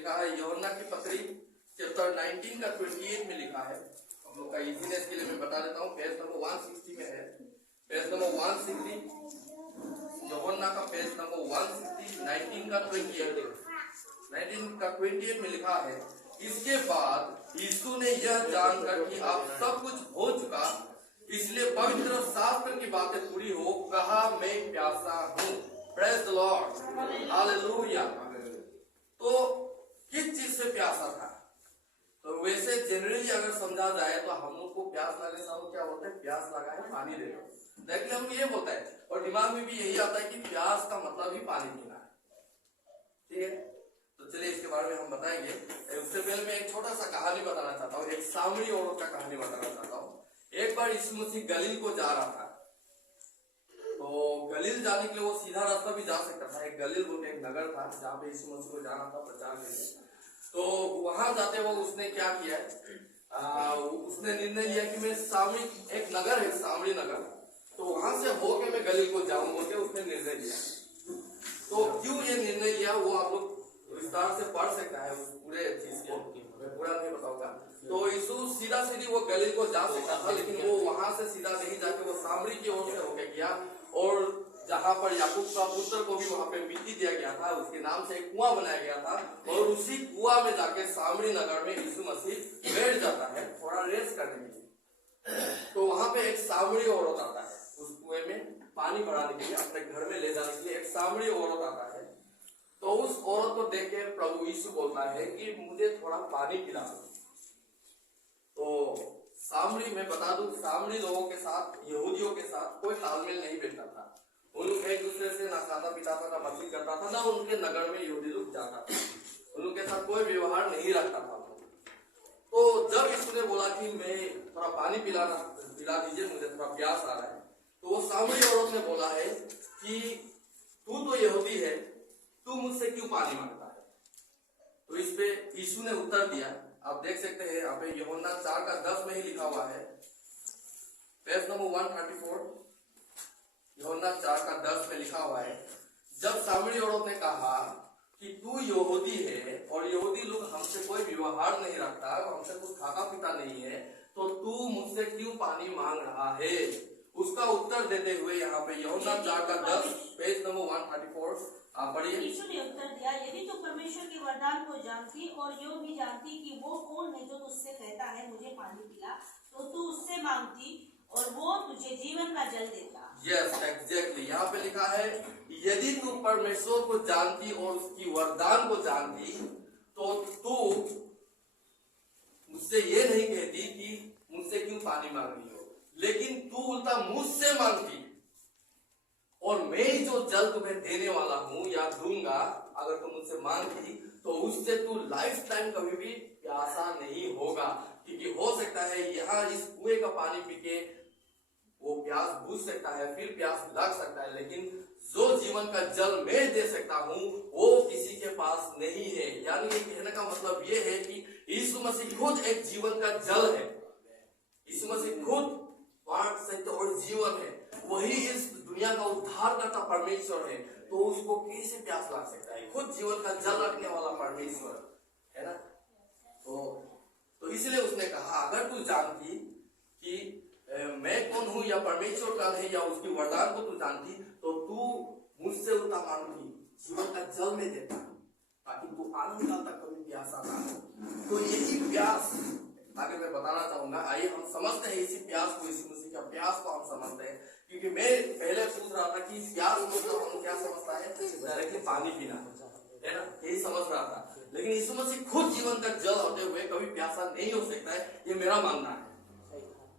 लिखा है यूहन्ना की पत्री चैप्टर 19 का 28 में लिखा है। हम लोग का इजीनेस के लिए मैं बता देता हूँ, पेज नंबर 160 में है। पेज नंबर 160 यूहन्ना का पेज नंबर 160 19 का 28 में लिखा है, इसके बाद यीशु ने यह जानकर कि अब सब कुछ हो चुका, इसलिए पवित्र शास्त्र की बातें पूरी हो, कहा मैं प्यासा हूँ। Praise the Lord, hallelujah. तो किस चीज से प्यासा था? तो वैसे जनरली अगर समझा जाए तो हम लोग को प्यास लगने से क्या होता है, प्यास लगा है पानी दे दो, लेकिन हम ये बोलते हैं और दिमाग में भी यही आता है कि प्यास का मतलब ही पानी पीना है। ठीक है, तो चलिए इसके बारे में हम बताएंगे। उससे पहले मैं एक छोटा सा कहानी बताना चाहता हूँ, एक सामरी औरत का कहानी बताना चाहता हूँ। एक बार यीशु मसीह गलील को जा रहा था, तो गलील जाने के लिए वो सीधा रास्ता भी जा सकता था। एक गलील बोलते एक नगर था जहाँ पे यीशु मसीह को जाना था प्रचार के लिए। तो वहां जाते वक्त उसने क्या किया, उसने निर्णय लिया कि मैं सामरी, एक नगर है सामरी नगर, तो वहां से होके मैं गलील को जाऊं बोलते उसने निर्णय लिया। तो क्यों ये निर्णय लिया वो आप लोग विस्तार से पढ़ सकता है उस पूरे चीज को, मैं पूरा नहीं बताऊंगा। तो यीशु सीधा सीधी वो गलील को जा सकता था, लेकिन वो वहां से सीधा नहीं जाके वो सामरी की ओर से होके गया, और जहां पर याकूब का पुत्र को भी वहां पे मिट्टी दिया गया था, उसके नाम से एक कुआं बनाया गया था, और उसी कुआं में जाके सामरी नगर में यीशु मसीह बैठ जाता है थोड़ा रेस्ट करने के लिए। तो वहां पे एक सामरी औरत आता है, उस कुएं में पानी भराने के लिए, अपने घर में ले जाने के लिए एक सामरी औरत आता है। तो उस औरत को देख के प्रभु यीशु बोलता है कि मुझे थोड़ा पानी पिला दो। तो सामरी, मैं बता दूं, सामरी लोगों के साथ, यहूदियों के साथ कोई तालमेल नहीं बैठता था। उन लोग एक दूसरे से ना खाता पीता था, ना मस्ती करता था, ना उनके नगर में यहूदी लोग जाता था, उन लोग के साथ कोई व्यवहार नहीं रखता था। तो जब यीशु ने बोला कि मैं थोड़ा पानी पिला दीजिए, मुझे थोड़ा प्यास आ रहा है, तो वो सामरी औरत ने बोला है कि तू तो यहूदी है, तू मुझसे क्यों पानी मांगता है? तो इस पे यीशु ने उत्तर दिया, आप देख सकते हैं यहाँ पे यूहन्ना 4 का 10 में ही लिखा हुआ है, पेज नंबर 134, यूहन्ना 4 का 10 में लिखा हुआ है, जब सामरी औरत ने कहा कि तू यहूदी है और यहूदी लोग हमसे कोई व्यवहार नहीं रखता, हमसे कुछ खाता पीता नहीं है, तो तू मुझसे क्यों पानी मांग रहा है? उसका उत्तर देते हुए यहाँ पे यूहन्ना 4 का 10 पेज नंबर 134 आप पढ़िए। यीशु ने उत्तर दिया, यदि तू परमेश्वर के वरदान को जानती और यो भी जानती कि वो कौन है जो तुझसे कहता है मुझे पानी पिला, तो तू उससे मांगती और वो तुझे जीवन का जल देता। यस, एग्जैक्टली, यहाँ पे लिखा है यदि तू परमेश्वर को जानती और उसकी वरदान को जानती, तो तू मुझसे ये नहीं कहती कि मुझसे क्यों पानी मांग रही हो, लेकिन तू उल्टा मुझसे मांगती, और मैं ही जो जल तुम्हें देने वाला हूं या दूंगा, अगर तुम मुझसे मांगती तो उससे तू लाइफ टाइम कभी भी प्यासा नहीं होगा। क्योंकि हो सकता है यहाँ इस कुएं का पानी पी के वो प्यास बुझ सकता है, फिर प्यास लग सकता है, लेकिन जो जीवन का जल मैं दे सकता हूँ वो किसी के पास नहीं है। यानी ये कहने का मतलब ये है कि यीशु मसीह खुद एक जीवन का जल है, यीशु मसीह खुद मार्ग, सत्य और जीवन है, वही इस दुनिया का उद्धार करता परमेश्वर है, तो उसको कैसे प्यास लग सकता है? खुद जीवन का जल रखने वाला परमेश्वर है ना। तो इसलिए उसने कहा अगर तू जानती कि मैं कौन हूं या परमेश्वर कौन है या उसकी वरदान को तू जानती, तो तू मुझसे उल्टा मांगती, जीवन का जल में देता, ताकि तू आनंद काल तक कभी प्यासा ना हो। तो यही प्यास आगे मैं बताना चाहूंगा। आइए हम समझते हैं इसी प्यास को, इसी मसीह का प्यास को हम समझते हैं। क्योंकि मैं पहले पूछ रहा था कि प्यास को हम क्या समझता है, डायरेक्टली पानी पीना है ना, यही समझ रहा था, लेकिन यीशु मसीह खुद जीवन का जल होते हुए कभी प्यासा नहीं हो सकता है, ये मेरा मानना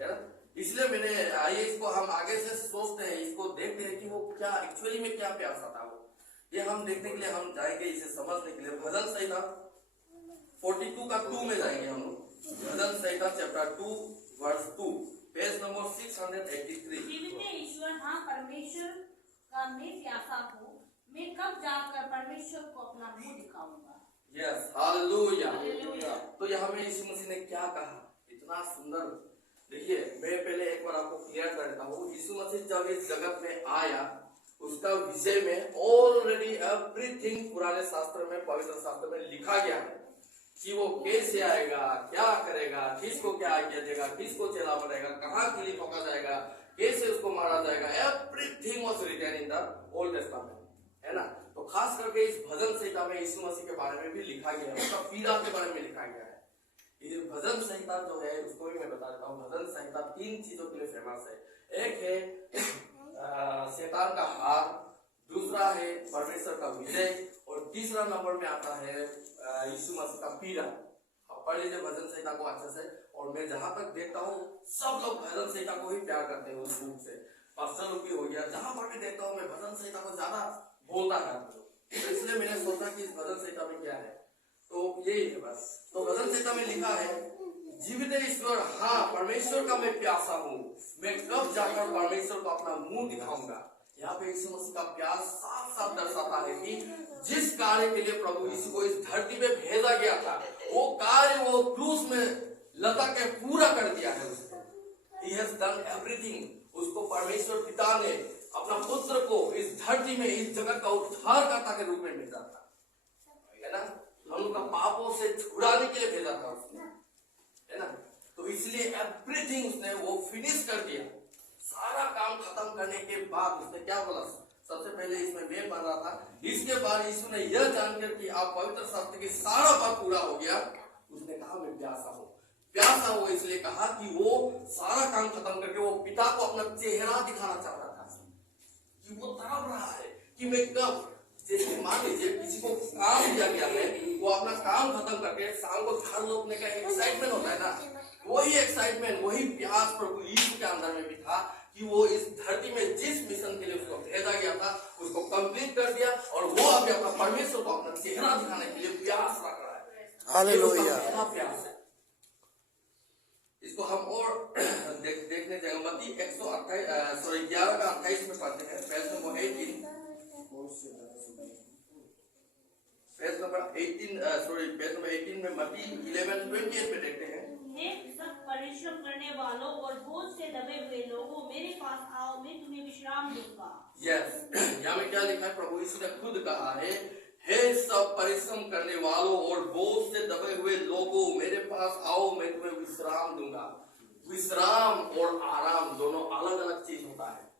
है ना। इसलिए मैंने, आइए इसको हम आगे से सोचते हैं, इसको देखते हैं कि वो क्या एक्चुअली में क्या प्यासा था वो, ये हम देखने के लिए हम जाएंगे, इसे समझने के लिए भजन संहिता 42 का 2 में जाएंगे हम लोग। भजन संहिता चैप्टर 2 वर्स 2 पेज नंबर 683। ईश्वर, हाँ परमेश्वर का मैं प्यासा हूँ, मैं कब जाकर परमेश्वर को अपना मुंह दिखाऊंगा। Yes, hallelujah. तो यहाँ में यीशु मसीह ने क्या कहा, इतना सुंदर। देखिए मैं पहले एक बार आपको क्लियर करता हूँ, यीशु मसीह जब इस जगत में आया उसका विषय में ऑलरेडी एवरीथिंग पुराने शास्त्र में, पवित्र शास्त्र में लिखा गया है कि वो कैसे आएगा, क्या करेगा, किसको क्या आज्ञा देगा, किसको चेला बनाएगा, कहाँ किली ठोका जाएगा, कैसे उसको मारा जाएगा। Everything was written in the old testament, है ना। तो खास करके इस भजन संहिता में यीशु मसीह के बारे में भी लिखा गया है, उसका पीड़ा के बारे में लिखा गया है। ये भजन संहिता जो है उसको भी मैं बताता हूँ। भजन संहिता 3 चीजों के लिए फेमस है। एक है शैतान का हार, दूसरा है परमेश्वर का विजय, और तीसरा नंबर में आता है यीशु मसीह का पीड़ा। आप पढ़ लीजिए भजन संहिता को अच्छे से। और मैं जहां तक देखता हूँ सब लोग भजन संहिता को ही प्यार करते हैं उस बुक से। पास्टर लोग भी हो गया, जहां पर भी देखता हूँ मैं भजन संहिता को ज्यादा बोलता है। तो इसलिए मैंने सोचा कि इस भजन संहिता में क्या है, तो यही है बस। तो भजन संहिता में लिखा है, जीवित ईश्वर, हाँ परमेश्वर का मैं प्यासा हूँ, मैं कब जाकर परमेश्वर को अपना मुंह दिखाऊंगा। यहाँ पे यीशु मसीह का प्यार साफ साफ दर्शाता है कि जिस कार्य के लिए प्रभु यीशु को इस धरती पे भेजा गया था, वो कार्य वो क्रूस में लता के पूरा कर दिया है उसने। He has done everything। उसको परमेश्वर पिता ने अपना पुत्र को इस धरती में, इस जगत का उद्धारकर्ता के रूप में भेजा था, है ना। हम लोग का पापों से छुड़ाने के लिए भेजा था उसने, है ना। तो इसलिए एवरीथिंग उसने वो फिनिश कर दिया। सारा काम खत्म करने के बाद उसने क्या बोला, सबसे पहले इसमें मैं पढ़ रहा था, इसके बाद यीशु ने यह जानकर कि आप पवित्र शास्त्र की सारा बात पूरा हो गया, उसने कहा मैं प्यासा हूँ। प्यासा वो इसलिए कहा कि वो सारा काम खत्म करके वो पिता को अपना चेहरा दिखाना चाहता था, कि वो तड़प रहा है कि मैं कब, जैसे मान लीजिए किसी को काम दिया गया है, वो अपना काम खत्म करके शाम को घर लौटने का एक्साइटमेंट होता है ना, वही एक्साइटमेंट, वही प्यास प्रभु यीशु के अंदर में भी था कि वो इस धरती में जिस मिशन के लिए उसको भेजा गया था उसको कंप्लीट कर दिया, और वो अभी अपना परमेश्वर को अपना चेहरा दिखाने के लिए प्यास रख रहा है। हालेलुया। प्यास है। इसको हम और देखने जाएंगे। मत्ती 11 का 28 में पढ़ते हैं, पेज नंबर 18, पेज नंबर 18 में मत्ती 11:28 में देखते हैं, सब परिश्रम करने वालों और बोझ से दबे हुए लोगों, मेरे पास आओ, मैं तुम्हें विश्राम दूंगा। यस, यहाँ में क्या लिखा है, प्रभु यीशु ने खुद कहा है, हे सब परिश्रम करने वालों और बोझ से दबे हुए लोगों, मेरे पास आओ, मैं तुम्हें विश्राम दूंगा। विश्राम और आराम दोनों अलग अलग चीज होता है।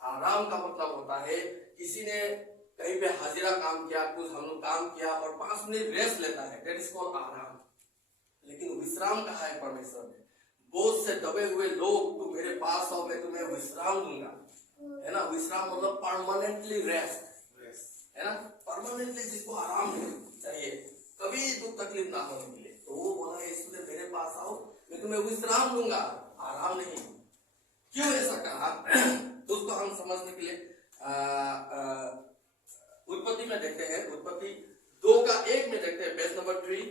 आराम का मतलब होता है किसी ने कहीं पे हाजिरा काम किया, कुछ हम लोग काम किया और 5 मिनट रेस्ट लेता है, दैट इज कॉल्ड आराम। लेकिन विश्राम कहा है परमेश्वर ने, बोझ से दबे हुए लोग तुम मेरे पास आओ, मैं तुम्हें विश्राम दूंगा, है ना। विश्राम मतलब परमानेंटली रेस्ट, है ना, परमानेंटली जिसको आराम चाहिए, कभी दुख तकलीफ ना होने के लिए, तो वो बोला यीशु ने मेरे पास आओ, मैं तुम्हें विश्राम दूंगा, आराम नहीं। क्यों ऐसा कहा, तो उसको हम समझने के लिए उत्पत्ति में देखते हैं, उत्पत्ति 2:1 में देखते हैं, पेज नंबर 3,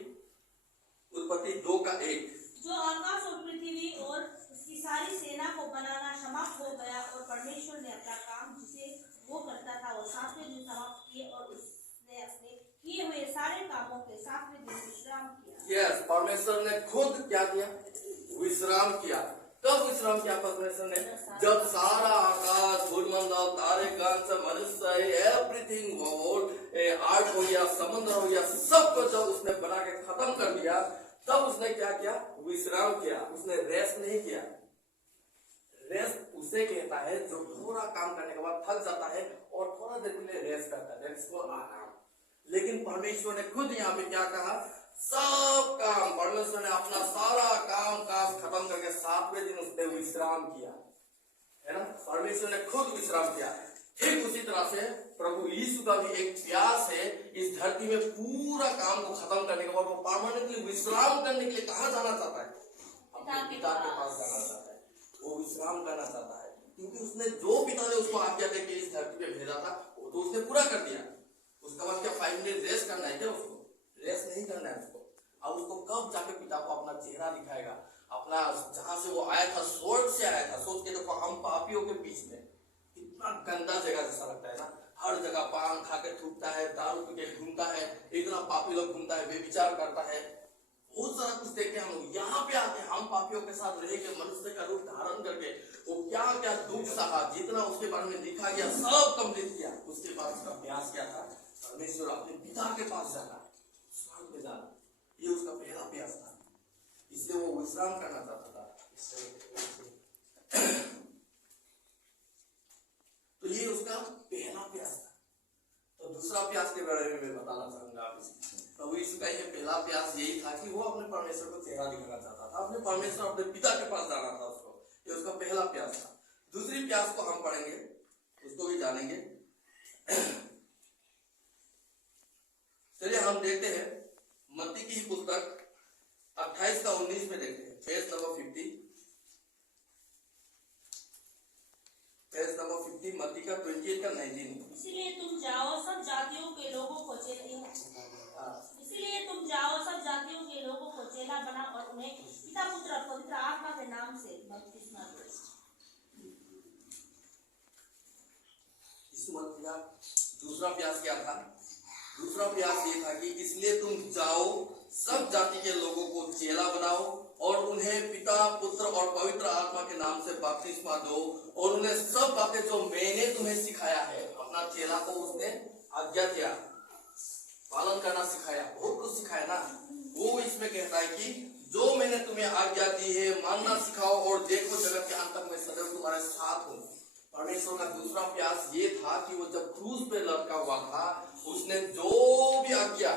उत्पत्ति 2:1। जो आकाश और पृथ्वी और उसकी सारी सेना को बनाना समाप्त हो गया, और परमेश्वर ने अपना काम जिसे वो करता था वो 7वें दिन समाप्त किए, और उसने अपने किए हुए सारे कामों के 7वें दिन विश्राम किया। यस, परमेश्वर ने खुद क्या किया, विश्राम किया। कब विश्राम किया परमेश्वर ने, जब सारा आकाश, भूमंडल, तारे गण, मनुष्य, एवरीथिंग, आर्ट हो गया, समुद्र हो गया, सबको जब उसने बना के खत्म कर दिया, तब उसने क्या किया, विश्राम किया। उसने रेस्ट नहीं किया। रेस्ट उसे कहता है जो थोड़ा काम करने के बाद थक जाता है और थोड़ा देर के लिए रेस्ट करता है, दैट इज कॉल्ड आराम। लेकिन परमेश्वर ने खुद यहाँ पे क्या कहा, सब काम, परमेश्वर ने अपना सारा काम काज खत्म करके 7वें दिन उसने विश्राम किया, है ना। परमेश्वर ने खुद विश्राम किया। ठीक उसी तरह से प्रभु यीशु का भी एक प्यास है, इस धरती में पूरा काम को खत्म करने के बाद वो परमानेंटली विश्राम करने के लिए कहाँ जाना चाहता है, अपने पिता के पास जाना चाहता है, वो विश्राम करना चाहता है, क्योंकि उसने जो पिता ने उसको आज्ञा देके इस धरती पे भेजा था वो तो उसने पूरा कर दिया। उसके बाद क्या 5 मिनट रेस्ट करना है क्या, उसको रेस्ट नहीं करना है उसको। अब उसको कब जाके पिता को अपना चेहरा दिखाएगा, अपना जहां से वो आया था, स्वर्ग से आया था। सोच के देखो, हम पापियों के बीच में, कितना गंदा जगह जैसा लगता है ना, हर जगह पान खा के थूकता है, दारू पी के घूमता है, इतना पापी लोग घूमता है, बेविचार करता है, बहुत सारा कुछ देखते हैं हम लोग। यहाँ पे आते हैं हम पापियों के साथ रह के, मनुष्य का रूप धारण करके वो क्या क्या दुख सहा, जितना उसके बारे में लिखा गया सब कंप्लीट किया। उसके बाद उसका प्रयास क्या था, परमेश्वर अपने पिता के पास जाना, विश्राम पे जाना, ये उसका पहला प्रयास था। इसलिए वो विश्राम करना चाहता था। तो ये उसका पहला प्रयास था। तो दूसरा प्रयास के बारे में मैं बताना चाहूंगा आपसे। प्रभु यीशु का ये पहला प्रयास यही था कि वो अपने परमेश्वर को चेहरा दिखाना चाहता था, अपने परमेश्वर अपने पिता के पास जाना था उसको। ये उसका पहला प्रयास था। दूसरी प्रयास को हम पढ़ेंगे, उसको भी जानेंगे। चलिए हम देखते हैं मत्ती की पुस्तक 28 का 19 में देखते हैं, पेज नंबर 50, पेज नंबर 50, मत्ती का 28 का 19। इसीलिए तुम जाओ सब जातियों के लोगों को चेला बना और उन्हें पिता पुत्र और पवित्र आत्मा के नाम से बपतिस्मा दो। यीशु मसीह का दूसरा प्रयास क्या था? दूसरा प्रयास ये था कि इसलिए तुम जाओ सब जाति के लोगों को चेला बनाओ और उन्हें पिता पुत्र और पवित्र आत्मा के नाम से बपतिस्मा दो और उन्हें सब बातें जो मैंने तुम्हें सिखाया है। अपना चेला को उसने आज्ञा दिया, पालन करना सिखाया, बहुत कुछ सिखाया ना। वो इसमें कहता है कि जो मैंने तुम्हें आज्ञा दी है मानना सिखाओ और देखो जगत के अंत तक मैं सदैव तुम्हारे साथ हूँ। परमेश्वर का दूसरा प्रयास ये था कि वो जब क्रूस पे लटका हुआ था, उसने जो भी आज्ञा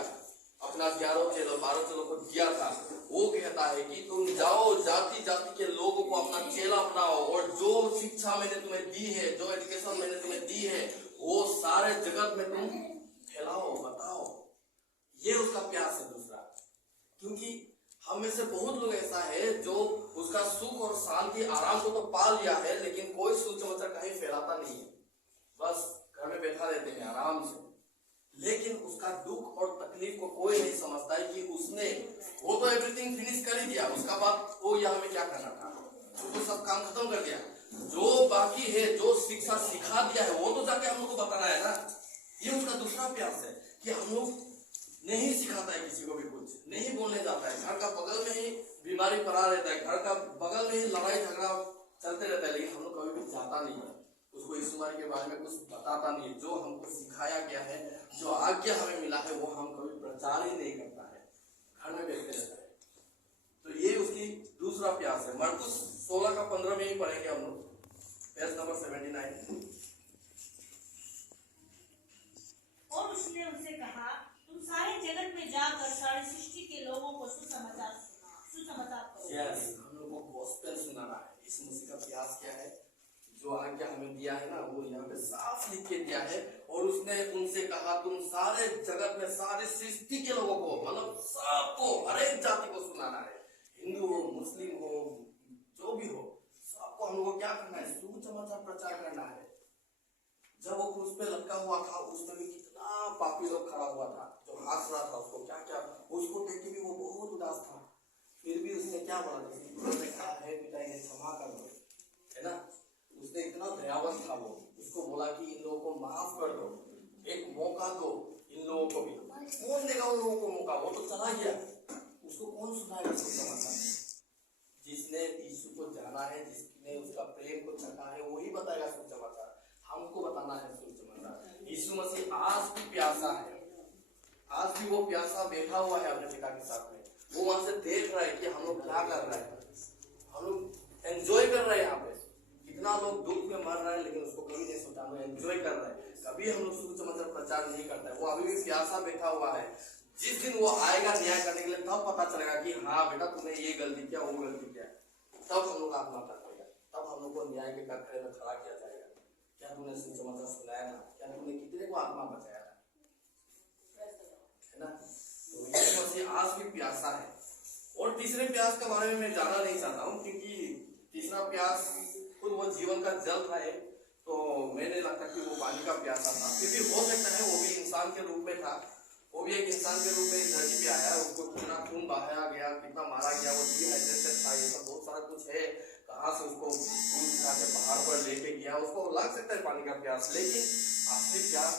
अपना 11 चेलों 12 चेलों को दिया था, वो कहता है कि तुम जाओ जाति जाति के लोगों को अपना चेला बनाओ और जो शिक्षा मैंने तुम्हें दी है, जो एजुकेशन मैंने तुम्हें दी है, वो सारे जगत में तुम फैलाओ, बताओ। ये उसका प्रयास है दूसरा। क्योंकि हम में से बहुत लोग ऐसा है जो उसका सुख और शांति आराम को तो पा लिया है, लेकिन कोई सोच समझकर कहीं फैलाता नहीं है, बस घर में बैठा रहते हैं आराम से। लेकिन उसका दुख और तकलीफ को कोई नहीं समझता है कि उसने वो तो एवरीथिंग फिनिश कर ही दिया, उसका बाद वो यहाँ में क्या करना था, वो सब काम खत्म कर दिया। जो बाकी है, जो शिक्षा सिखा दिया है, वो तो जाके हम लोग को बताना है ना। ये उसका दूसरा प्रयास है कि हम लोग नहीं सिखाता है किसी को भी कुछ, नहीं बोलने जाता है। घर का बगल में ही बीमारी पड़ा रहता है, घर का बगल में ही लड़ाई झगड़ा चलते रहता है, लेकिन हम लोग कभी भी जाता नहीं है, उसको यीशु मसीह के बारे में कुछ बताता नहीं है। जो हमको सिखाया गया है, जो आज्ञा हमें मिला है, वो हम कभी प्रचार ही नहीं करता है, घर में बैठते रहता है। तो ये उसकी दूसरा प्रयास है। मरकुस 16 का 15 में ही पढ़ेंगे हम लोग, पेज नंबर 79। और उसने उनसे कहा, तुम सारे जगत में जाकर सारी सृष्टि के लोगों को सुसमाचार करो। यस, हम लोग को गॉस्पेल सुनाना है। यीशु मसीह का प्रयास क्या है? जो आज्ञा हमें दिया है ना, वो यहाँ पे साफ लिख के दिया है। और उसने उनसे कहा, तुम सारे जगत में सारी सृष्टि के लोगों को, मतलब सबको, हर एक जाति को सुनाना है। हिंदू हो, मुस्लिम हो, जो भी हो, सबको हम लोग को क्या करना है? सुसमाचार प्रचार करना है। जब वो क्रूस पे लटका हुआ था, उसमें भी कितना पापी लोग खड़ा हुआ था जो हंस रहा था उसको, क्या क्या, उसको देख के भी वो बहुत उदास था। फिर भी उसने क्या बोला? कहा है पिता इन्हें क्षमा कर दो, है ना। उसने इतना दयावान था, वो उसको बोला कि इन लोगों को माफ कर दो, एक मौका दो इन लोगों को भी। कौन देगा उन लोगों को मौका? वो तो चला गया, उसको कौन सुनाएगा समाचार? जिसने यीशु को जाना है, जिसने उसका प्रेम को चखा है, वही बताएगा सुसमाचार। हमको बताना है सुसमाचार। यीशु मसीह आज भी प्यासा है, आज भी वो प्यासा बैठा हुआ है अपने पिता के साथ में। वो वहां से देख रहा है कि हम लोग क्या कर रहे हैं, हम लोग एंजॉय कर रहे हैं। यहाँ पे कितना लोग दुख में मर रहे हैं, लेकिन उसको कभी नहीं सोचा, हम लोग एंजॉय कर रहे हैं। कभी हम लोग सुसमाचार प्रचार नहीं करता है। वो अभी भी प्यासा बैठा हुआ है। जिस दिन वो आएगा न्याय करने के लिए, तब पता चलेगा कि हाँ बेटा तुमने ये गलती किया, वो गलती किया। तब हम लोग आत्महत्या करेगा, तब हम लोग को न्याय के कटघरे में खड़ा किया जाएगा। क्या तूने सुसमाचार सुनाया ना? क्या तूने कितने को आत्मा बचाया था, है ना। तो यीशु मसीह आज भी प्यासा है। और तीसरे प्यास के बारे में मैं जाना नहीं चाहता हूँ, क्योंकि तीसरा प्यास खुद वो जीवन का जल था, तो मैंने लगता कि वो पानी का प्यासा था। फिर भी हो सकता है वो भी इंसान के रूप में था, वो भी एक इंसान के रूप में इस धरती पे आया, उसको कितना खून बहाया गया, कितना मारा गया, वो डिहाइड्रेटेड था, ये सब बहुत सारा कुछ है। कहाँ से उसको खून उठा के पहाड़ पर लेके गया, उसको लग सकता है पानी का प्यास, लेकिन असली प्यास